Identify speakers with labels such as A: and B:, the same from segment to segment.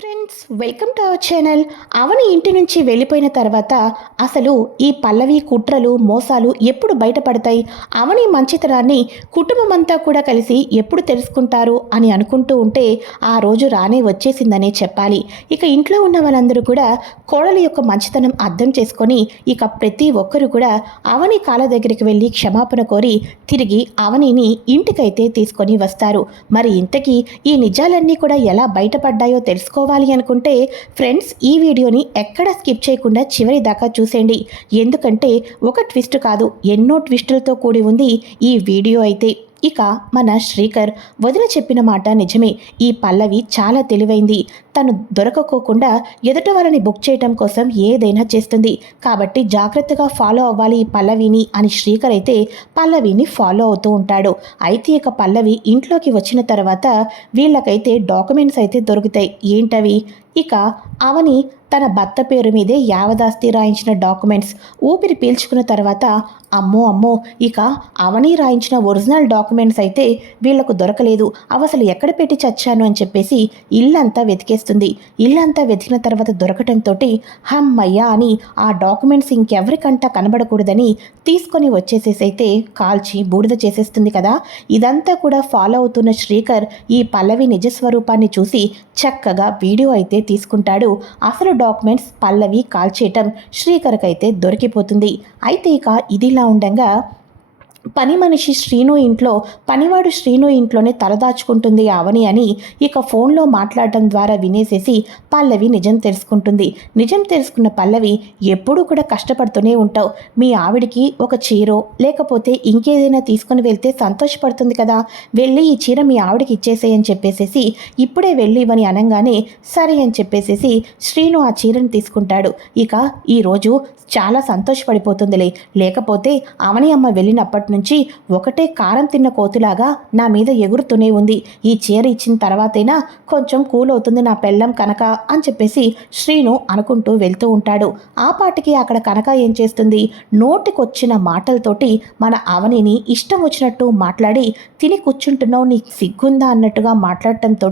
A: Friends welcome to our channel Avani ఇంటి నుంచి వెళ్ళిపోయిన తర్వాత అసలు ఈ పల్లవి కుట్రలు మోసాలు ఎప్పుడు బయటపడతాయి? అవని మంచితనాన్ని కుటుంబం అంతా కూడా కలిసి ఎప్పుడు తెలుసుకుంటారు అని అనుకుంటూ ఉంటే ఆ రోజు రానే వచ్చేసిందనే చెప్పాలి. ఇక ఇంట్లో ఉన్న వాళ్ళందరూ కూడా కోడల యొక్క మంచితనం అర్థం చేసుకొని ఇక ప్రతి ఒక్కరు కూడా అవని కాళ్ళ దగ్గరికి వెళ్ళి క్షమాపణ కోరి తిరిగి అవనిని ఇంటికైతే తీసుకొని వస్తారు. మరి ఇంతకీ ఈ నిజాలన్నీ కూడా ఎలా బయటపడ్డాయో తెలుసుకోవాలి? అనుకుంటే ఫ్రెండ్స్ ఈ వీడియోని ఎక్కడ స్కిప్ చేయకుండా చివరి దాకా చూసేయండి. ఎందుకంటే ఒక ట్విస్ట్ కాదు ఎన్నో ట్విస్టులతో కూడి ఉంది ఈ వీడియో అయితే. ఇక మన శ్రీకర్ వదిన చెప్పిన మాట నిజమే. ఈ పల్లవి చాలా తెలివైంది. తను దొరకకోకుండా ఎదుటి వాళ్ళని బుక్ చేయటం కోసం ఏదైనా చేస్తుంది. కాబట్టి జాగ్రత్తగా ఫాలో అవ్వాలి ఈ పల్లవిని అని శ్రీకర్ అయితే పల్లవిని ఫాలో అవుతూ ఉంటాడు. అయితే ఇక పల్లవి ఇంట్లోకి వచ్చిన తర్వాత వీళ్ళకైతే డాక్యుమెంట్స్ అయితే దొరుకుతాయి. ఏంటవి? ఇక అవని తన భర్త పేరు మీదే యావదాస్తి రాయించిన డాక్యుమెంట్స్ ఊపిరి పీల్చుకున్న తర్వాత అమ్మో అమ్మో ఇక అవని రాయించిన ఒరిజినల్ డాక్యుమెంట్స్ అయితే వీళ్ళకు దొరకలేదు. అవసలు అసలు ఎక్కడ పెట్టి చచ్చాను అని చెప్పేసి ఇల్లంతా వెతికేస్తుంది. ఇల్లంతా వెతికిన తర్వాత దొరకటంతో హమ్మయ్యా అని ఆ డాక్యుమెంట్స్ ఇంకెవరికంటా కనబడకూడదని తీసుకొని వచ్చేసేసి అయితే కాల్చి బూడిద చేసేస్తుంది కదా. ఇదంతా కూడా ఫాలో అవుతున్న శ్రీకర్ ఈ పల్లవి నిజస్వరూపాన్ని చూసి చక్కగా వీడియో అయితే తీసుకుంటాడు. అసలు డాక్యుమెంట్స్ పల్లవి కాల్చేయటం శ్రీకర్కైతే దొరికిపోతుంది. అయితే ఇక ఇదిలా ఉండగా పని మనిషి శ్రీను ఇంట్లో పనివాడు శ్రీను ఇంట్లోనే తలదాచుకుంటుంది అవని అని ఇక ఫోన్లో మాట్లాడటం ద్వారా వినేసేసి పల్లవి నిజం తెలుసుకుంటుంది. నిజం తెలుసుకున్న పల్లవి ఎప్పుడూ కూడా కష్టపడుతూనే ఉంటావు. మీ ఆవిడికి ఒక చీరో లేకపోతే ఇంకేదైనా తీసుకుని వెళ్తే సంతోషపడుతుంది కదా. వెళ్ళి ఈ చీర మీ ఆవిడకి ఇచ్చేసేయని చెప్పేసేసి ఇప్పుడే వెళ్ళి ఇవని అనగానే సరే అని చెప్పేసేసి శ్రీను ఆ చీరను తీసుకుంటాడు. ఇక ఈరోజు చాలా సంతోషపడిపోతుందిలే. లేకపోతే అవని అమ్మ వెళ్ళినప్పటి నుంచి ఒకటే కారం తిన్న కోతిలాగా నా మీద ఎగురుతూనే ఉంది. ఈ చీర ఇచ్చిన తర్వాతైనా కొంచెం కూల్ అవుతుంది నా పెళ్ళం కనక అని చెప్పేసి శ్రీను అనుకుంటూ వెళ్తూ ఉంటాడు. ఆ పాటికి అక్కడ కనక ఏం చేస్తుంది? నోటికొచ్చిన మాటలతోటి మన అవనిని ఇష్టం వచ్చినట్టు మాట్లాడి తిని కూర్చుంటున్నావు నీకు సిగ్గుందా? అన్నట్టుగా మాట్లాడటంతో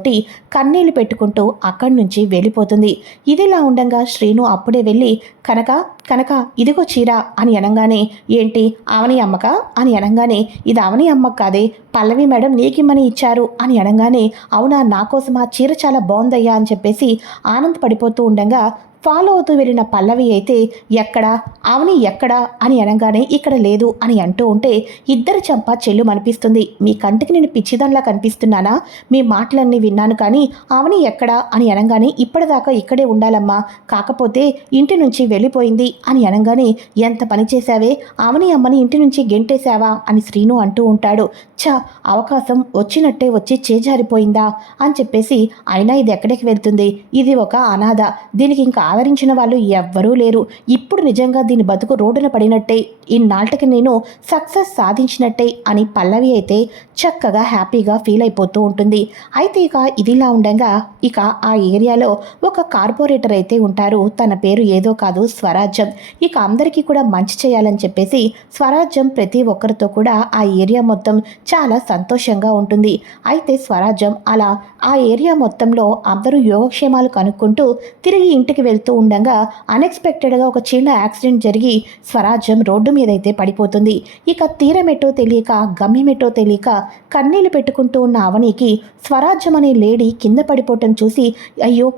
A: కన్నీళ్ళు పెట్టుకుంటూ అక్కడి నుంచి వెళ్ళిపోతుంది. ఇదిలా ఉండగా శ్రీను అప్పుడే వెళ్ళి కనక కనక ఇదిగో చీర అని అనగానే ఏంటి? ఆవని అమ్మక? అని అనగానే ఇది ఆవని అమ్మక కాదే పల్లవి మేడం నీకిమ్మని ఇచ్చారు అని అనగానే అవునా నా కోసం ఆ చీర చాలా బాగుందయ్యా అని చెప్పేసి ఆనందపడిపోతూ ఉండగా ఫాలో అవుతూ వెళ్ళిన పల్లవి అయితే ఎక్కడా? అవని ఎక్కడా అని అనగానే ఇక్కడ లేదు అని అంటూ ఉంటే ఇద్దరు చంపా చెల్లు అనిపిస్తుంది మీ కంటికి నేను పిచ్చిదంలా కనిపిస్తున్నానా? మీ మాటలన్నీ విన్నాను కానీ అవని ఎక్కడా అని అనగానే ఇప్పటిదాకా ఇక్కడే ఉండాలమ్మా. కాకపోతే ఇంటి నుంచి వెళ్ళిపోయింది అని అనగానే ఎంత పని చేశావే? అవని అమ్మని ఇంటి నుంచి గెంటేశావా అని శ్రీను అంటూ ఉంటాడు. చ అవకాశం వచ్చినట్టే వచ్చి చేజారిపోయిందా అని చెప్పేసి అయినా ఇది ఎక్కడికి వెళ్తుంది? ఇది ఒక అనాథ. దీనికి ఇంకా ఆదరించిన వాళ్ళు ఎవ్వరూ లేరు. ఇప్పుడు నిజంగా దీని బతుకు రోడ్డున పడినట్టే ఇన్నాళ్ళకి నేను సక్సెస్ సాధించినట్టే అని పల్లవి అయితే చక్కగా హ్యాపీగా ఫీల్ అయిపోతూ ఉంటుంది. అయితే ఇక ఇదిలా ఉండగా ఇక ఆ ఏరియాలో ఒక కార్పొరేటర్ అయితే ఉంటారు. తన పేరు ఏదో కాదు స్వరాజ్యం. ఇక అందరికీ కూడా మంచి చేయాలని చెప్పేసి స్వరాజ్యం ప్రతి ఒక్కరితో కూడా ఆ ఏరియా మొత్తం చాలా సంతోషంగా ఉంటుంది. అయితే స్వరాజ్యం అలా ఆ ఏరియా మొత్తంలో అందరూ యోగక్షేమాలు కనుక్కుంటూ తిరిగి ఇంటికి వెళ్తూ ఉండగా అన్ఎక్స్పెక్టెడ్గా ఒక చిన్న యాక్సిడెంట్ జరిగి స్వరాజ్యం రోడ్డు మీద అయితే పడిపోతుంది. ఇక తీరమెటో తెలియక గమ్యమెటో తెలియక కన్నీళ్ళు పెట్టుకుంటూ ఉన్న అవనికి స్వరాజ్యం అనే లేడీ కింద పడిపోవటం చూసి అయ్యో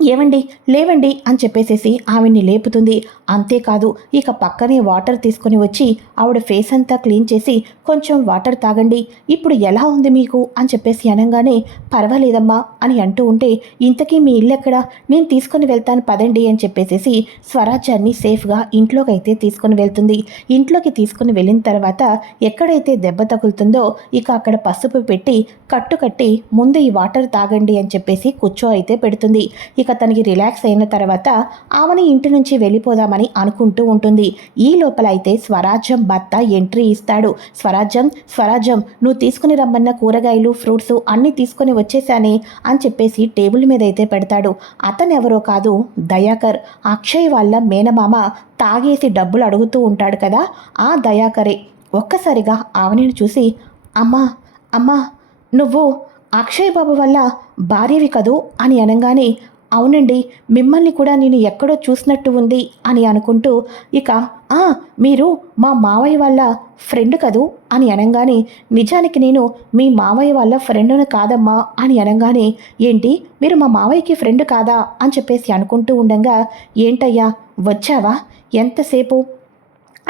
A: ఏవండి? లేవండి అని చెప్పేసేసి ఆవిడ్ని లేపుతుంది. అంతేకాదు ఇక పక్కనే వాటర్ తీసుకొని వచ్చి ఆవిడ ఫేస్ అంతా క్లీన్ చేసి కొంచెం వాటర్ తాగండి. ఇప్పుడు ఎలా ఉంది మీకు? అని చెప్పేసి అనగానే పర్వాలేదమ్మా అని అంటూ ఉంటే ఇంతకీ మీ ఇల్లు ఎక్కడ? నేను తీసుకొని వెళ్తాను పదండి అని చెప్పేసేసి స్వరాజ్యాన్ని సేఫ్గా ఇంట్లోకి అయితే తీసుకొని వెళ్తుంది. ఇంట్లోకి తీసుకుని వెళ్ళిన తర్వాత ఎక్కడైతే దెబ్బ తగులుతుందో ఇక అక్కడ పసుపు పెట్టి కట్టు కట్టి ముందు ఈ వాటర్ తాగండి అని చెప్పేసి కూర్చో అయితే పెడుతుంది. ఇక తనకి రిలాక్స్ అయిన తర్వాత ఆమెని ఇంటి నుంచి వెళ్ళిపోదామని అనుకుంటూ ఉంటుంది. ఈ లోపల అయితే స్వరాజ్యం భర్త ఎంట్రీ ఇస్తాడు. స్వరాజ్యం స్వరాజ్యం నువ్వు తీసుకుని రమ్మన్న కూరగాయలు ఫ్రూట్స్ అన్నీ తీసుకొని వచ్చేసానే అని చెప్పేసి టేబుల్ మీద అయితే పెడతాడు. అతను ఎవరో కాదు దయాకర్. అక్షయ్ వాళ్ళ మేనమామ తాగేసి డబ్బులు అడుగుతూ ఉంటాడు కదా ఆ దయాకరే. ఒక్కసారిగా ఆవనిని చూసి అమ్మా అమ్మా నువ్వు అక్షయ్ బాబు వల్ల భార్యవి కదూ? అని అనగానే అవునండి మిమ్మల్ని కూడా నేను ఎక్కడో చూసినట్టు ఉంది అని అనుకుంటూ ఇక ఆ మీరు మా మావయ్య వాళ్ళ ఫ్రెండ్ కదూ? అని అనగానే నిజానికి నేను మీ మావయ్య వాళ్ళ ఫ్రెండ్ను కాదమ్మా అని అనగానే ఏంటి మీరు మా మావయ్యకి ఫ్రెండ్ కాదా? అని చెప్పేసి అనుకుంటూ ఉండగా ఏంటయ్యా వచ్చావా? ఎంతసేపు?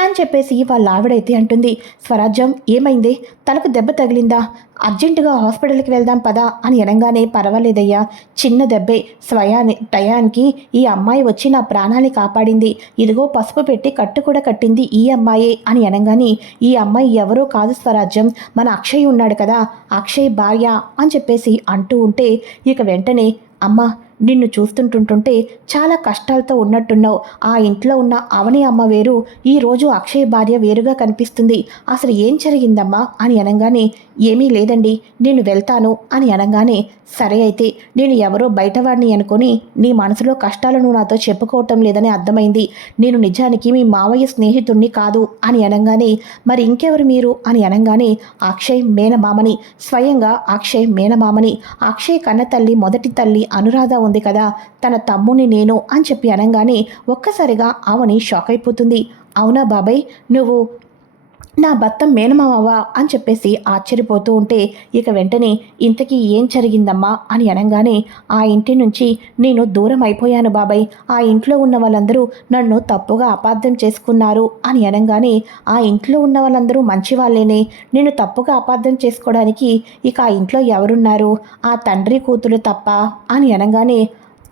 A: అని చెప్పేసి వాళ్ళ ఆవిడైతే అంటుంది. స్వరాజ్యం ఏమైంది? తనకు దెబ్బ తగిలిందా? అర్జెంటుగా హాస్పిటల్కి వెళ్దాం పదా అని అనగానే పర్వాలేదయ్యా. చిన్న దెబ్బే. స్వయాని టయానికి ఈ అమ్మాయి వచ్చి నా ప్రాణాన్ని కాపాడింది. ఇదిగో పసుపు పెట్టి కట్టు కూడా కట్టింది ఈ అమ్మాయే అని అనగానే ఈ అమ్మాయి ఎవరో కాదు స్వరాజ్యం. మన అక్షయ్ ఉన్నాడు కదా. అక్షయ్ భార్య అని చెప్పేసి అంటూ ఉంటే ఇక వెంటనే అమ్మ నిన్ను చూస్తుంటుంటుంటే చాలా కష్టాలతో ఉన్నట్టున్నావు. ఆ ఇంట్లో ఉన్న అవని అమ్మ వేరు ఈరోజు అక్షయ్ భార్య వేరుగా కనిపిస్తుంది. అసలు ఏం జరిగిందమ్మా? అని అనగానే ఏమీ లేదండి నేను వెళ్తాను అని అనగానే సరే అయితే నేను ఎవరో బయటవాడిని అనుకొని నీ మనసులో కష్టాలను నాతో చెప్పుకోవటం లేదని అర్థమైంది. నేను నిజానికి మీ మావయ్య స్నేహితుణ్ణి కాదు అని అనగానే మరి ఇంకెవరు మీరు అని అనగానే అక్షయ్ మేనమామని స్వయంగా అక్షయ్ మేనమామని అక్షయ్ కన్న తల్లి మొదటి తల్లి అనురాధ ఉంది కదా తన తమ్ముని నేను అని చెప్పి అనగానే ఒక్కసారిగా అవని షాక్ అయిపోతుంది. అవునా బాబాయ్ నువ్వు నా భర్త మేనమావా అని చెప్పేసి ఆశ్చర్యపోతూ ఉంటే ఇక వెంటనే ఇంతకీ ఏం జరిగిందమ్మా అని అనగానే ఆ ఇంటి నుంచి నేను దూరం అయిపోయాను బాబాయ్. ఆ ఇంట్లో ఉన్న వాళ్ళందరూ నన్ను తప్పుగా అపార్థం చేసుకున్నారు అని అనగానే ఆ ఇంట్లో ఉన్న వాళ్ళందరూ మంచి వాళ్ళేనే నేను తప్పుగా అపార్థం చేసుకోవడానికి ఇక ఆ ఇంట్లో ఎవరున్నారు? ఆ తండ్రి కూతురు తప్ప అని అనగానే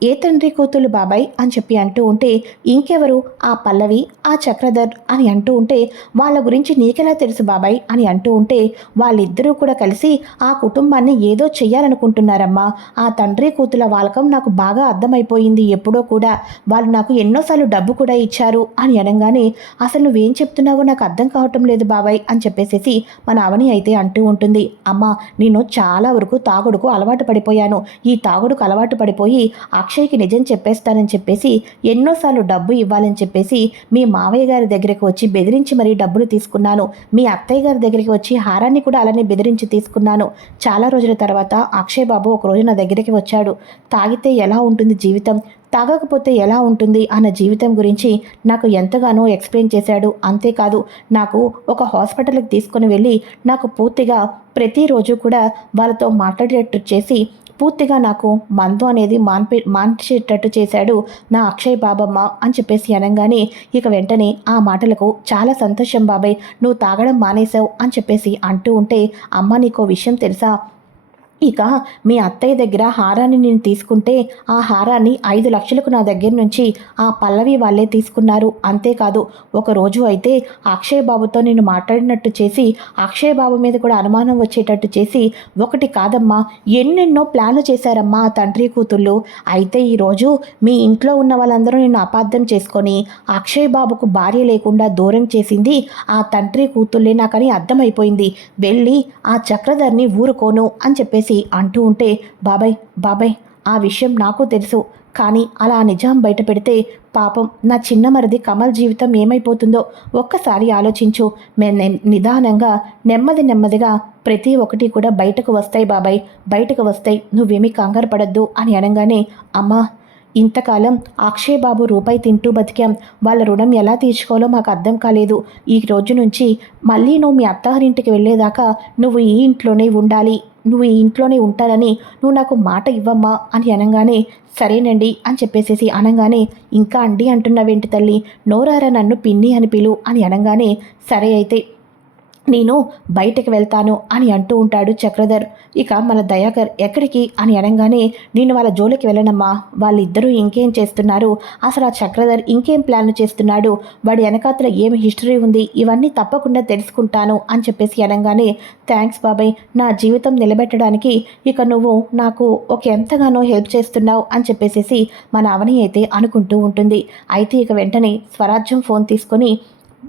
A: ఏ తండ్రి కూతులు బాబాయ్ అని చెప్పి అంటూ ఉంటే ఇంకెవరు? ఆ పల్లవి ఆ చక్రధర్ అని అంటూ ఉంటే వాళ్ళ గురించి నీకెలా తెలుసు బాబాయ్ అని అంటూ ఉంటే వాళ్ళిద్దరూ కూడా కలిసి ఆ కుటుంబాన్ని ఏదో చెయ్యాలనుకుంటున్నారమ్మా. ఆ తండ్రి కూతుల వాలకం నాకు బాగా అర్థమైపోయింది. ఎప్పుడో కూడా వాళ్ళు నాకు ఎన్నోసార్లు డబ్బు కూడా ఇచ్చారు అని అనగానే అసలు నువ్వేం చెప్తున్నావో నాకు అర్థం కావటం లేదు బాబాయ్ అని చెప్పేసేసి మన అవని అయితే అంటూ ఉంటుంది. అమ్మా నేను చాలా వరకు తాగుడుకు అలవాటు పడిపోయాను. ఈ తాగుడుకు అలవాటు పడిపోయి అక్షయ్కి నిజం చెప్పేస్తానని చెప్పేసి ఎన్నోసార్లు డబ్బు ఇవ్వాలని చెప్పేసి మీ మావయ్య గారి దగ్గరికి వచ్చి బెదిరించి మరీ డబ్బులు తీసుకున్నాను. మీ అత్తయ్య గారి దగ్గరికి వచ్చి హారాన్ని కూడా అలానే బెదిరించి తీసుకున్నాను. చాలా రోజుల తర్వాత అక్షయ్ బాబు ఒక రోజు నా దగ్గరికి వచ్చాడు. తాగితే ఎలా ఉంటుంది జీవితం? తాగకపోతే ఎలా ఉంటుంది? అన్న జీవితం గురించి నాకు ఎంతగానో ఎక్స్ప్లెయిన్ చేశాడు. అంతేకాదు నాకు ఒక హాస్పిటల్కి తీసుకుని వెళ్ళి నాకు పూర్తిగా ప్రతిరోజు కూడా వాళ్ళతో మాట్లాడేటట్టు చేసి పూర్తిగా నాకు మందు అనేది మాన్పే మాన్చేటట్టు చేశాడు నా అక్షయ్ బాబమ్మ అని చెప్పేసి అనగానే ఇక వెంటనే ఆ మాటలకు చాలా సంతోషం బాబాయ్ నువ్వు తాగడం మానేశావు అని చెప్పేసి అంటూ ఉంటే అమ్మ నీకో విషయం తెలుసా? ఇక మీ అత్తయ్య దగ్గర హారాన్ని నేను తీసుకుంటే ఆ హారాన్ని ఐదు లక్షలకు నా దగ్గర నుంచి ఆ పల్లవి వాళ్ళే తీసుకున్నారు. అంతేకాదు ఒకరోజు అయితే అక్షయ్ బాబుతో నేను మాట్లాడినట్టు చేసి అక్షయ్ బాబు మీద కూడా అనుమానం వచ్చేటట్టు చేసి ఒకటి కాదమ్మా ఎన్నెన్నో ప్లాన్లు చేశారమ్మా తండ్రి కూతుళ్ళు. అయితే ఈరోజు మీ ఇంట్లో ఉన్న వాళ్ళందరూ నిన్ను అపార్థం చేసుకొని అక్షయ్ బాబుకు భార్య లేకుండా దూరం చేసింది ఆ తండ్రి కూతుళ్ళే నాకని అర్థమైపోయింది. వెళ్ళి ఆ చక్రధర్ని ఊరుకోను అని చెప్పేసి అంటూ ఉంటే బాబాయ్ బాబాయ్ ఆ విషయం నాకు తెలుసు. కానీ అలా నిజాం బయట పెడితే పాపం నా చిన్న మరిది కమల్ జీవితం ఏమైపోతుందో ఒక్కసారి ఆలోచించు. మే నిదానంగా నెమ్మది నెమ్మదిగా ప్రతి ఒక్కటి కూడా బయటకు వస్తాయి బాబాయ్. బయటకు వస్తాయి. నువ్వేమీ కంగారు పడద్దు అని అనగానే అమ్మా ఇంతకాలం అక్షయ్ బాబు రూపాయి తింటూ బతికాం వాళ్ళ రుణం ఎలా తీర్చుకోవాలో మాకు అర్థం కాలేదు. ఈ రోజు నుంచి మళ్ళీ నువ్వు మీ అత్తగారింటికి వెళ్ళేదాకా నువ్వు ఈ ఇంట్లోనే ఉండాలి. నువ్వు ఈ ఇంట్లోనే ఉంటానని నువ్వు నాకు మాట ఇవ్వమ్మా అని అనగానే సరేనండి అని చెప్పేసేసి అనగానే ఇంకా అండి అంటున్నావేంటి తల్లి? నోరారా నన్ను పిన్ని అని పిలు అని అనగానే సరే అయితే నేను బయటకు వెళ్తాను అని అంటూ ఉంటాడు చక్రధర్. ఇక మన దయాకర్ ఎక్కడికి అని అనగానే నేను వాళ్ళ జోలికి వెళ్ళనమ్మా. వాళ్ళిద్దరూ ఇంకేం చేస్తున్నారు? అసలు ఆ చక్రధర్ ఇంకేం ప్లాన్ చేస్తున్నాడు? వాడి వెనకాతల ఏం హిస్టరీ ఉంది? ఇవన్నీ తప్పకుండా తెలుసుకుంటాను అని చెప్పేసి అనగానే థ్యాంక్స్ బాబాయ్. నా జీవితం నిలబెట్టడానికి ఇక నువ్వు నాకు ఒక ఎంతగానో హెల్ప్ చేస్తున్నావు అని చెప్పేసేసి మన అవని అయితే అనుకుంటూ ఉంటుంది. అయితే ఇక వెంటనే స్వరాజ్యం ఫోన్ తీసుకొని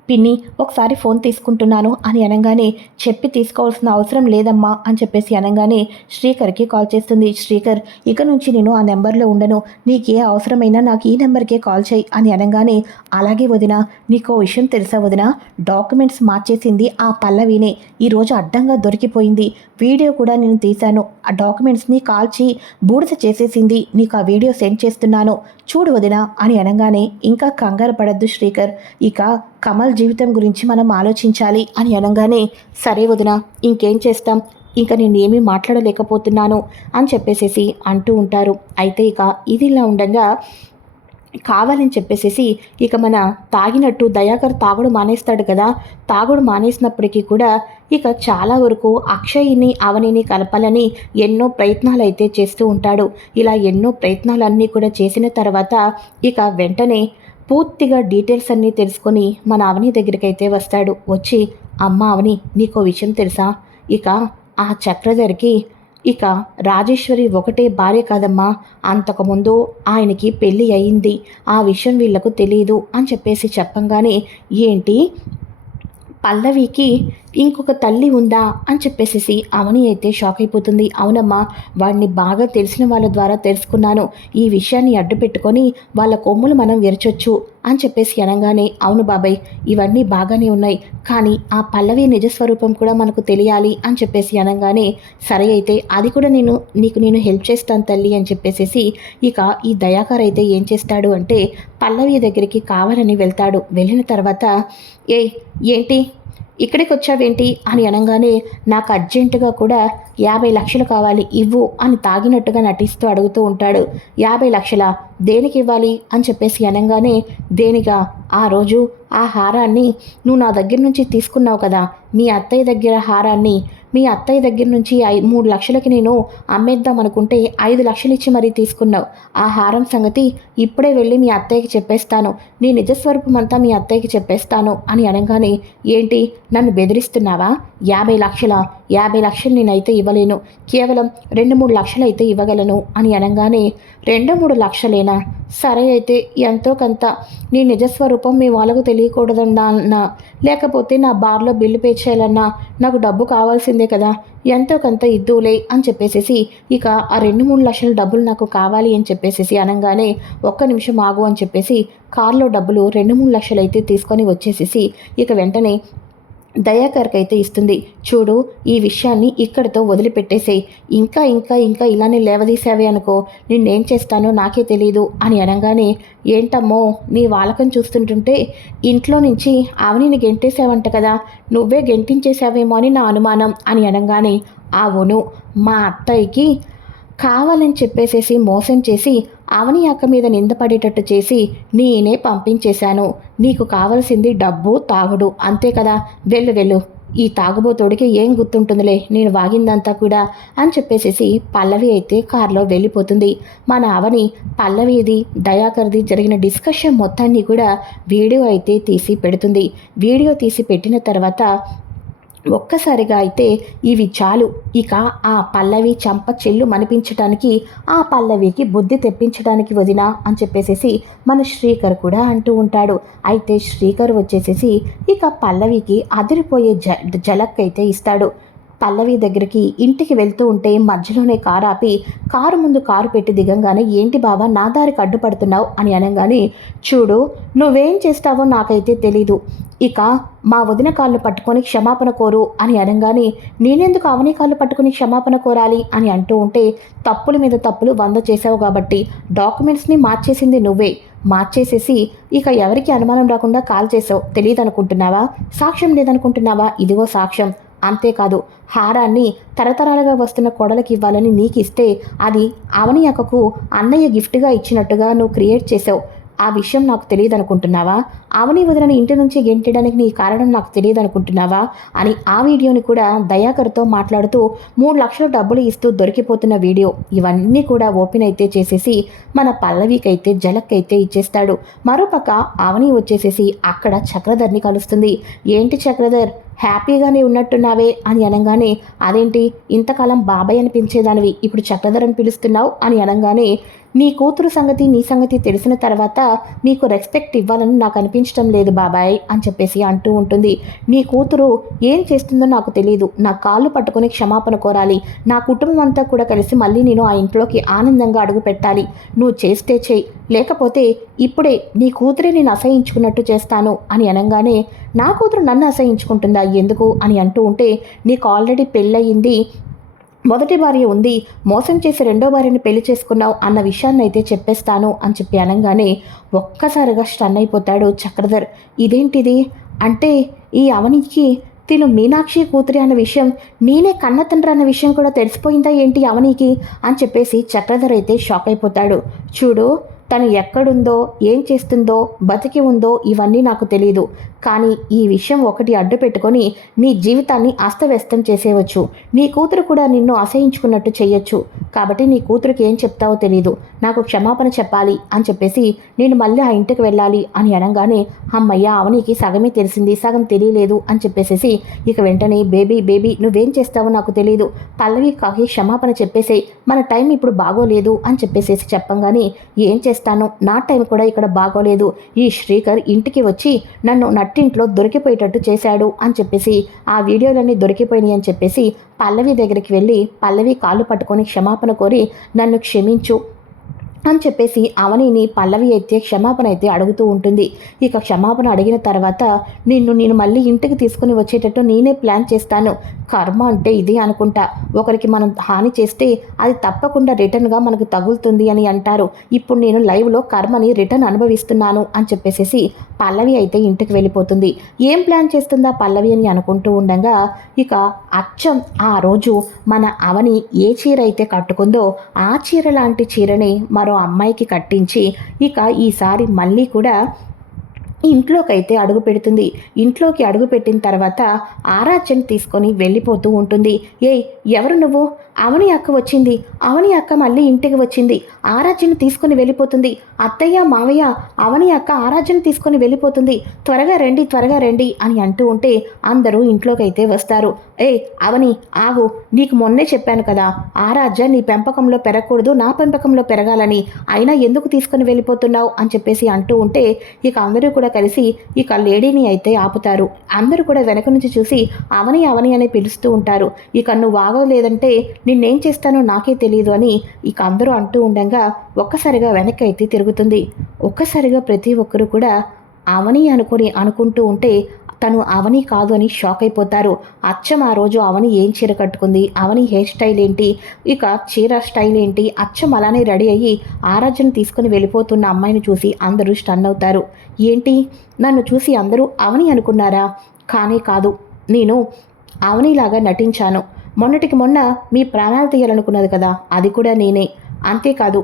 A: పిన్ని ఒకసారి ఫోన్ తీసుకుంటున్నాను అని అనగానే చెప్పి తీసుకోవాల్సిన అవసరం లేదమ్మా అని చెప్పేసి అనగానే శ్రీకర్కి కాల్ చేస్తుంది. శ్రీకర్ ఇక నుంచి నేను ఆ నెంబర్లో ఉండను. నీకే అవసరమైనా నాకు ఈ నెంబర్కే కాల్ చేయి అని అనగానే అలాగే వదిన నీకు విషయం తెలుసా వదిన? డాక్యుమెంట్స్ మార్చేసింది ఆ పల్లవినే. ఈరోజు అడ్డంగా దొరికిపోయింది. వీడియో కూడా నేను తీశాను. ఆ డాక్యుమెంట్స్ని కాల్చి బూడిద చేసేసింది. నీకు ఆ వీడియో సెండ్ చేస్తున్నాను. చూడు వదిన అని అనగానే ఇంకా కంగారు పడద్దు శ్రీకర్. ఇక కమల్ జీవితం గురించి మనం ఆలోచించాలి అని అనగానే సరే వదిన ఇంకేం చేస్తాం? ఇంకా నేను మాట్లాడలేకపోతున్నాను అని చెప్పేసేసి అంటూ ఉంటారు. అయితే ఇక ఇది ఇలా ఉండగా కావాలని చెప్పేసేసి ఇక మన తాగినట్టు దయాకర్ తాగుడు మానేస్తాడు కదా. తాగుడు మానేసినప్పటికీ కూడా ఇక చాలా వరకు అక్షయ్ని అవనిని కలపాలని ఎన్నో ప్రయత్నాలు అయితే చేస్తూ ఉంటాడు. ఇలా ఎన్నో ప్రయత్నాలన్నీ కూడా చేసిన తర్వాత ఇక వెంటనే పూర్తిగా డీటెయిల్స్ అన్నీ తెలుసుకొని మన అవని దగ్గరికి అయితే వస్తాడు. వచ్చి అమ్మ అవని నీకో విషయం తెలుసా? ఇక ఆ చక్రధర్కి ఇక రాజేశ్వరి ఒకటే భార్య కాదమ్మా. అంతకుముందు ఆయనకి పెళ్ళి అయింది. ఆ విషయం వీళ్ళకు తెలియదు అని చెప్పేసి చెప్పంగానే ఏంటి? పల్లవికి ఇంకొక తల్లి ఉందా అని చెప్పేసి అవని అయితే షాక్ అయిపోతుంది. అవునమ్మా వాడిని బాగా తెలిసిన వాళ్ళ ద్వారా తెలుసుకున్నాను. ఈ విషయాన్ని అడ్డు పెట్టుకొని వాళ్ళ కొమ్ములు మనం విరచొచ్చు అని చెప్పేసి అనగానే అవును బాబాయ్ ఇవన్నీ బాగానే ఉన్నాయి. కానీ ఆ పల్లవి నిజస్వరూపం కూడా మనకు తెలియాలి అని చెప్పేసి అనగానే సరే అయితే అది కూడా నేను నీకు నేను హెల్ప్ చేస్తాను తల్లి అని చెప్పేసి ఇక ఈ దయాకర్ అయితే ఏం చేస్తాడు అంటే పల్లవి దగ్గరికి కావాలని వెళ్తాడు. వెళ్ళిన తర్వాత ఏ ఏంటి? ఇక్కడికి వచ్చావేంటి అని అనగానే నాకు అర్జెంటుగా కూడా యాభై లక్షలు కావాలి ఇవ్వు అని తాగినట్టుగా నటిస్తూ అడుగుతూ ఉంటాడు. యాభై లక్షల? దేనికి ఇవ్వాలి అని చెప్పేసి అనగానే దేనిగా? ఆ రోజు ఆ హారాన్ని నువ్వు నా దగ్గర నుంచి తీసుకున్నావు కదా మీ అత్తయ్య దగ్గర హారాన్ని. మీ అత్తయ్య దగ్గర నుంచి ఐ మూడు లక్షలకి నేను అమ్మేద్దాం అనుకుంటే ఐదు లక్షలు ఇచ్చి మరీ తీసుకున్నావు. ఆ హారం సంగతి ఇప్పుడే వెళ్ళి మీ అత్తయ్యకి చెప్పేస్తాను. నీ నిజస్వరూపం అంతా మీ అత్తయ్యకి చెప్పేస్తాను అని అనగానే ఏంటి? నన్ను బెదిరిస్తున్నావా? యాభై లక్షల? యాభై లక్షలు నేనైతే ఇవ్వలేను. కేవలం రెండు మూడు లక్షలు అయితే ఇవ్వగలను అని అనగానే రెండు మూడు లక్షలేనా? సరే అయితే ఎంతో కొంత. నీ నిజస్వరూపం మీ వాళ్ళకు తెలియకూడదన్నా. లేకపోతే నా బార్లో బిల్లు పే చేయాలన్నా నాకు డబ్బు కావాల్సిందే కదా. ఎంతో కొంత ఇద్దులే అని చెప్పేసేసి ఇక ఆ రెండు మూడు లక్షల డబ్బులు నాకు కావాలి అని చెప్పేసేసి అనగానే ఒక్క నిమిషం ఆగు అని చెప్పేసి కార్లో డబ్బులు రెండు మూడు లక్షలు అయితే తీసుకొని వచ్చేసేసి ఇక వెంటనే దయాకర్కి అయితే ఇస్తుంది. చూడు ఈ విషయాన్ని ఇక్కడితో వదిలిపెట్టేసేయి. ఇంకా ఇంకా ఇంకా ఇలానే లేవదీసావే అనుకో. నిన్నేం చేస్తానో నాకే తెలియదు అని అనగానే ఏంటమ్మో నీ వాలకం చూస్తుంటుంటే ఇంట్లో నుంచి అవనిని గెంటేసావంట కదా. నువ్వే గెంటించేసావేమో అని నా అనుమానం అని అనగానే అవును మా అత్తయ్యకి కావాలని చెప్పేసేసి మోసం చేసి అవని అక్క మీద నిందపడేటట్టు చేసి నేనే పంపించేశాను. నీకు కావలసింది డబ్బు తాగుడు. అంతే కదా? వెళ్ళు వెళ్ళు. ఈ తాగుబోతోడికి ఏం గుర్తుంటుందిలే? నేను వాగిందంతా కూడా అని చెప్పేసేసి పల్లవి అయితే కారులో వెళ్ళిపోతుంది. మన అవని పల్లవిది దయాకర్ది జరిగిన డిస్కషన్ మొత్తాన్ని కూడా వీడియో అయితే తీసి పెడుతుంది. వీడియో తీసి పెట్టిన తర్వాత ఒక్కసారిగా అయితే ఇవి చాలు. ఇక ఆ పల్లవి చంప చెల్లు మనిపించటానికి ఆ పల్లవికి బుద్ధి తెప్పించడానికి వదినా అని చెప్పేసేసి మన శ్రీకర్ కూడా అంటూ ఉంటాడు. అయితే శ్రీకర్ వచ్చేసేసి ఇక పల్లవికి అదిరిపోయే జ జలక్ అయితే ఇస్తాడు. పల్లవి దగ్గరికి ఇంటికి వెళ్తూ ఉంటే మధ్యలోనే కారు ఆపి కారు ముందు కారు పెట్టి దిగంగానే ఏంటి బావా నా దారికి అడ్డుపడుతున్నావు అని అనగానే చూడు నువ్వేం చేస్తావో నాకైతే తెలీదు. ఇక మా వదిన కాళ్ళు పట్టుకొని క్షమాపణ కోరు అని అనగానే నేనెందుకు అవని కాళ్ళు పట్టుకొని క్షమాపణ కోరాలి? అని అంటూ ఉంటే తప్పుల మీద తప్పులు వంద చేసావు కాబట్టి డాక్యుమెంట్స్ని మార్చేసింది నువ్వే. మార్చేసేసి ఇక ఎవరికి అనుమానం రాకుండా కాల్ చేసావు తెలియదు అనుకుంటున్నావా సాక్ష్యం లేదనుకుంటున్నావా? ఇదిగో సాక్ష్యం. అంతేకాదు హారాన్ని తరతరాలుగా వస్తున్న కొడలకి ఇవ్వాలని నీకు ఇస్తే అది అవని అక్కకు అన్నయ్య గిఫ్ట్గా ఇచ్చినట్టుగా నువ్వు క్రియేట్ చేసావు ఆ విషయం నాకు తెలియదు అనుకుంటున్నావా అవని వదిలిన ఇంటి నుంచి గెంటడానికి నీ కారణం నాకు తెలియదు అనుకుంటున్నావా అని ఆ వీడియోని కూడా దయాకర్తో మాట్లాడుతూ మూడు లక్షల డబ్బులు ఇస్తూ దొరికిపోతున్న వీడియో ఇవన్నీ కూడా ఓపెన్ అయితే చేసేసి మన పల్లవికైతే జలక్కైతే ఇచ్చేస్తాడు. మరోపక్క అవని వచ్చేసేసి అక్కడ చక్రధర్ని కలుస్తుంది. ఏంటి చక్రధర్? హ్యాపీగానే ఉన్నట్టున్నావే అని అనగానే అదేంటి? ఇంతకాలం బాబాయ్ అని పిలిచేదానివి ఇప్పుడు చక్రధర్ పిలుస్తున్నావు అని అనగానే నీ కూతురు సంగతి నీ సంగతి తెలిసిన తర్వాత నీకు రెస్పెక్ట్ ఇవ్వాలని నాకు అనిపించడం లేదు బాబాయ్ అని చెప్పేసి అంటూ ఉంటుంది. నీ కూతురు ఏం చేస్తుందో నాకు తెలియదు నా కాళ్ళు పట్టుకొని క్షమాపణ కోరాలి. నా కుటుంబం అంతా కూడా కలిసి మళ్ళీ నేను ఆ ఇంట్లోకి ఆనందంగా అడుగు పెట్టాలి. నువ్వు చేస్తే చేయి. లేకపోతే ఇప్పుడే నీ కూతురే నేను అసహించుకున్నట్టు చేస్తాను అని అనగానే నా కూతురు నన్ను అసహించుకుంటుందా? ఎందుకు అని అంటూ ఉంటే నీకు ఆల్రెడీ పెళ్ళయింది మొదటి భార్య ఉంది మోసం చేసి రెండో భార్యని పెళ్ళి చేసుకున్నావు అన్న విషయాన్ని అయితే చెప్పేస్తాను అని చెప్పి అనగానే ఒక్కసారిగా స్టన్ అయిపోతాడు చక్రధర్. ఇదేంటిది? అంటే ఈ అవనికి తిను మీనాక్షి కూతురి అన్న విషయం నేనే కన్న తండ్రి అన్న విషయం కూడా తెలిసిపోయిందా ఏంటి అవనికి? అని చెప్పేసి చక్రధర్ అయితే షాక్ అయిపోతాడు. చూడు తను ఎక్కడుందో ఏం చేస్తుందో బతికి ఉందో ఇవన్నీ నాకు తెలియదు కానీ ఈ విషయం ఒకటి అడ్డు పెట్టుకొని నీ జీవితాన్ని అస్తవ్యస్తం చేసేయవచ్చు. నీ కూతురు కూడా నిన్ను అసహించుకున్నట్టు చేయొచ్చు. కాబట్టి నీ కూతురికి ఏం చెప్తావో తెలీదు. నాకు క్షమాపణ చెప్పాలి అని చెప్పేసి నేను మళ్ళీ ఆ ఇంటికి వెళ్ళాలి అని అనగానే అమ్మయ్య అవనికి సగమే తెలిసింది సగం తెలియలేదు అని చెప్పేసేసి ఇక వెంటనే బేబీ బేబీ నువ్వేం చేస్తావో నాకు తెలియదు పల్లవి కాకి క్షమాపణ చెప్పేసే మన టైం ఇప్పుడు బాగోలేదు అని చెప్పేసేసి చెప్పంగానే ఏం చేస్తాను. నా టైం కూడా ఇక్కడ బాగోలేదు. ఈ శ్రీకర్ ఇంటికి వచ్చి నన్ను నట్టింట్లో దొరికిపోయేటట్టు చేశాడు అని చెప్పేసి ఆ వీడియోలన్నీ దొరికిపోయినాయి అని చెప్పేసి పల్లవి దగ్గరికి వెళ్ళి పల్లవి కాళ్ళు పట్టుకొని క్షమాపణ కోరి నన్ను క్షమించు. అని చెప్పేసి అవనిని పల్లవి అయితే క్షమాపణ అయితే అడుగుతూ ఉంటుంది. ఇక క్షమాపణ అడిగిన తర్వాత నిన్ను నేను మళ్ళీ ఇంటికి తీసుకుని వచ్చేటట్టు నేనే ప్లాన్ చేస్తాను. కర్మ అంటే ఇది అనుకుంటా. ఒకరికి మనం హాని చేస్తే అది తప్పకుండా రిటర్న్గా మనకు తగులుతుంది అని అంటారు. ఇప్పుడు నేను లైవ్లో కర్మని రిటర్న్ అనుభవిస్తున్నాను అని చెప్పేసి పల్లవి అయితే ఇంటికి వెళ్ళిపోతుంది. ఏం ప్లాన్ చేస్తుందా పల్లవి అని అనుకుంటూ ఉండగా ఇక అచ్చం ఆ రోజు మన అవని ఏ చీర అయితే కట్టుకుందో ఆ చీర లాంటి చీరని మరో అమ్మాయికి కట్టించి ఇక ఈసారి మళ్ళీ కూడా ఇంట్లోకైతే అడుగు పెడుతుంది. ఇంట్లోకి అడుగు పెట్టిన తర్వాత ఆరాధ్యని తీసుకొని వెళ్ళిపోతూ ఉంటుంది. ఏయ్ ఎవరు నువ్వు? అవని అక్క వచ్చింది. అవని అక్క మళ్ళీ ఇంటికి వచ్చింది. ఆరాధ్యను తీసుకొని వెళ్ళిపోతుంది. అత్తయ్య మావయ్య అవని అక్క ఆరాధ్యను తీసుకొని వెళ్ళిపోతుంది. త్వరగా రండి త్వరగా రండి అని అంటూ ఉంటే అందరూ ఇంట్లోకైతే వస్తారు. ఏ అవని ఆగు. నీకు మొన్నే చెప్పాను కదా ఆరాధ్య నీ పెంపకంలో పెరగకూడదు నా పెంపకంలో పెరగాలని. అయినా ఎందుకు తీసుకొని వెళ్ళిపోతున్నావు అని చెప్పేసి అంటూ ఉంటే ఇక అందరూ కూడా కలిసి ఇక లేడీని అయితే ఆపుతారు. అందరూ కూడా వెనక నుంచి చూసి అవని అవని అని పిలుస్తూ ఉంటారు. ఇక నువ్వు ఆగలేదంటే నిన్నేం చేస్తానో నాకే తెలియదు అని ఇక అందరూ అంటూ ఉండగా ఒక్కసారిగా వెనక్కి అయితే తిరుగుతుంది. ఒక్కసారిగా ప్రతి ఒక్కరు కూడా అవని అనుకుని అనుకుంటూ ఉంటే తను అవని కాదు అని షాక్ అయిపోతారు. అచ్చం ఆ రోజు అవని ఏం చీర కట్టుకుంది? అవని హెయిర్ స్టైల్ ఏంటి? ఇక చీర స్టైల్ ఏంటి? అచ్చం అలానే రెడీ అయ్యి ఆరాధ్యను తీసుకుని వెళ్ళిపోతున్న అమ్మాయిని చూసి అందరూ స్టన్ అవుతారు. ఏంటి? నన్ను చూసి అందరూ అవని అనుకున్నారా? కానీ కాదు. నేను అవనిలాగా నటించాను. మొన్నటికి మొన్న మీ ప్రాణాలు తీయాలనుకున్నది కదా అది కూడా నేనే. అంతేకాదు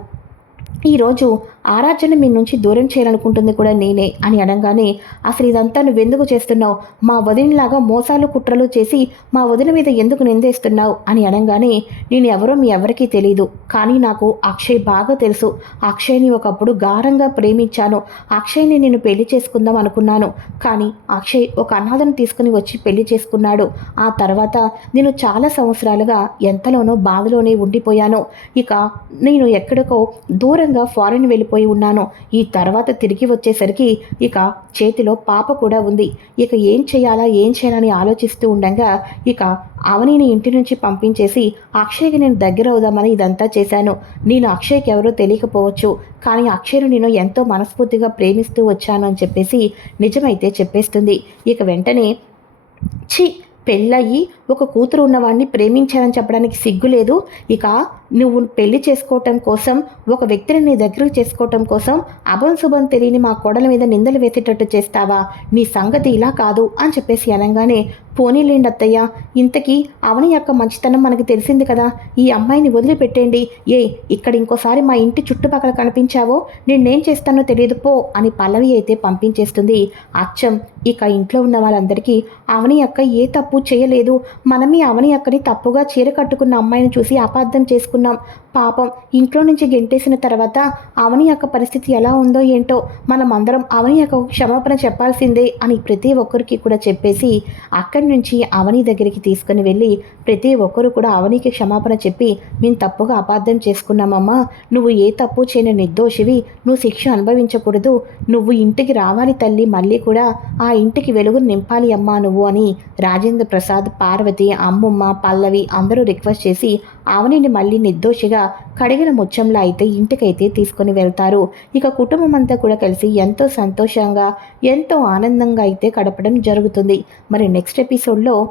A: ఈరోజు ఆరాధన మీ నుంచి దూరం చేయాలనుకుంటుంది కూడా నేనే అని అనగానే అసలు ఇదంతా నువ్వెందుకు చేస్తున్నావు? మా వదినలాగా మోసాలు కుట్రలు చేసి మా వదిన మీద ఎందుకు నిందేస్తున్నావు? అని అనగానే నేను ఎవరో మీ ఎవరికీ తెలియదు కానీ నాకు అక్షయ్ బాగా తెలుసు. అక్షయ్ని ఒకప్పుడు గారంగా ప్రేమించాను. అక్షయ్ని నేను పెళ్ళి చేసుకుందాం అనుకున్నాను. కానీ అక్షయ్ ఒక అనాథను తీసుకుని వచ్చి పెళ్ళి చేసుకున్నాడు. ఆ తర్వాత నేను చాలా సంవత్సరాలుగా ఎంతలోనో బాధలోనే ఉండిపోయాను. ఇక నేను ఎక్కడికో దూరంగా ఫారెన్ వెళ్ళిపో వెళ్ళిపోయి ఉన్నాను. ఈ తర్వాత తిరిగి వచ్చేసరికి ఇక చేతిలో పాప కూడా ఉంది. ఇక ఏం చేయాలా ఏం చేయాలని ఆలోచిస్తూ ఉండగా ఇక అవనిని ఇంటి నుంచి పంపించేసి అక్షయ్కి నేను దగ్గర అవుదామని ఇదంతా చేశాను. నేను అక్షయ్కి ఎవరో తెలియకపోవచ్చు కానీ అక్షయ్ను నేను ఎంతో మనస్ఫూర్తిగా ప్రేమిస్తూ వచ్చాను అని చెప్పేసి నిజమైతే చెప్పేస్తుంది. ఇక వెంటనే ఛీ పెళ్ళయి ఒక కూతురు ఉన్నవాడిని ప్రేమించానని చెప్పడానికి సిగ్గు లేదు. ఇక నువ్వు పెళ్ళి చేసుకోవటం కోసం ఒక వ్యక్తిని నీ దగ్గరకు చేసుకోవటం కోసం అభం శుభం తెలియని మా కోడల మీద నిందలు వేసేటట్టు చేస్తావా? నీ సంగతి ఇలా కాదు అని చెప్పేసి అనగానే పోనీలేండి అత్తయ్య. ఇంతకీ అవని యొక్క మంచితనం మనకు తెలిసింది కదా. ఈ అమ్మాయిని వదిలిపెట్టేయండి. ఏ ఇక్కడ ఇంకోసారి మా ఇంటి చుట్టుపక్కల కనిపించావో? నిన్నేం చేస్తానో తెలియదు. పో అని పల్లవి అయితే పంపించేస్తుంది. అచ్చం ఇక ఇంట్లో ఉన్న వాళ్ళందరికీ అవని అక్క ఏ తప్పు చేయలేదు. మనమే అవని అక్కని తప్పుగా చీర కట్టుకున్న అమ్మాయిని చూసి అపార్థం చేసుకున్నాం. పాపం ఇంట్లో నుంచి గెంటేసిన తర్వాత అవని యొక్క పరిస్థితి ఎలా ఉందో ఏంటో మనం అందరం అవని యొక్క క్షమాపణ చెప్పాల్సిందే అని ప్రతి ఒక్కరికి కూడా చెప్పేసి అక్కడి అక్కడి నుంచి అవని దగ్గరికి తీసుకుని వెళ్ళి ప్రతి ఒక్కరూ కూడా అవనికి క్షమాపణ చెప్పి మేము తప్పుగా అపార్థం చేసుకున్నామమ్మా. నువ్వు ఏ తప్పు చేయని నిర్దోషివి. నువ్వు శిక్ష అనుభవించకూడదు. నువ్వు ఇంటికి రావాలి తల్లి. మళ్ళీ కూడా ఆ ఇంటికి వెలుగు నింపాలి అమ్మా నువ్వు అని రాజేంద్ర ప్రసాద్ పార్వతి అమ్మమ్మ పల్లవి అందరూ రిక్వెస్ట్ చేసి ఆవనిని మళ్ళీ నిర్దోషిగా కడిగిన ముచ్చంలా అయితే ఇంటికైతే తీసుకొని వెళ్తారు. ఇక కుటుంబం అంతా కూడా కలిసి ఎంతో సంతోషంగా ఎంతో ఆనందంగా అయితే గడపడం జరుగుతుంది. మరి నెక్స్ట్ ఎపిసోడ్లో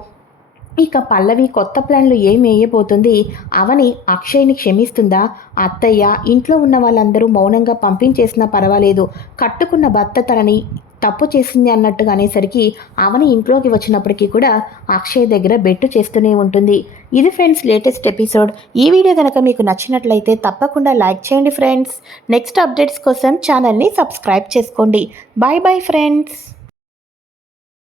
A: ఇక పల్లవి కొత్త ప్లాన్లు ఏం వేయబోతుంది? అవని అక్షయ్ని క్షమిస్తుందా? అత్తయ్య ఇంట్లో ఉన్న వాళ్ళందరూ మౌనంగా పంపించేసినా పర్వాలేదు. కట్టుకున్న భర్త తనని తప్పు చేసింది అన్నట్టుగా అనేసరికి అవని ఇంట్లోకి వచ్చినప్పటికీ కూడా అక్షయ్ దగ్గర బెట్టు చేస్తూనే ఉంటుంది. ఇది ఫ్రెండ్స్ లేటెస్ట్ ఎపిసోడ్. ఈ వీడియో కనుక మీకు నచ్చినట్లయితే తప్పకుండా లైక్ చేయండి ఫ్రెండ్స్. నెక్స్ట్ అప్డేట్స్ కోసం ఛానల్ని సబ్స్క్రైబ్ చేసుకోండి. Bye bye friends.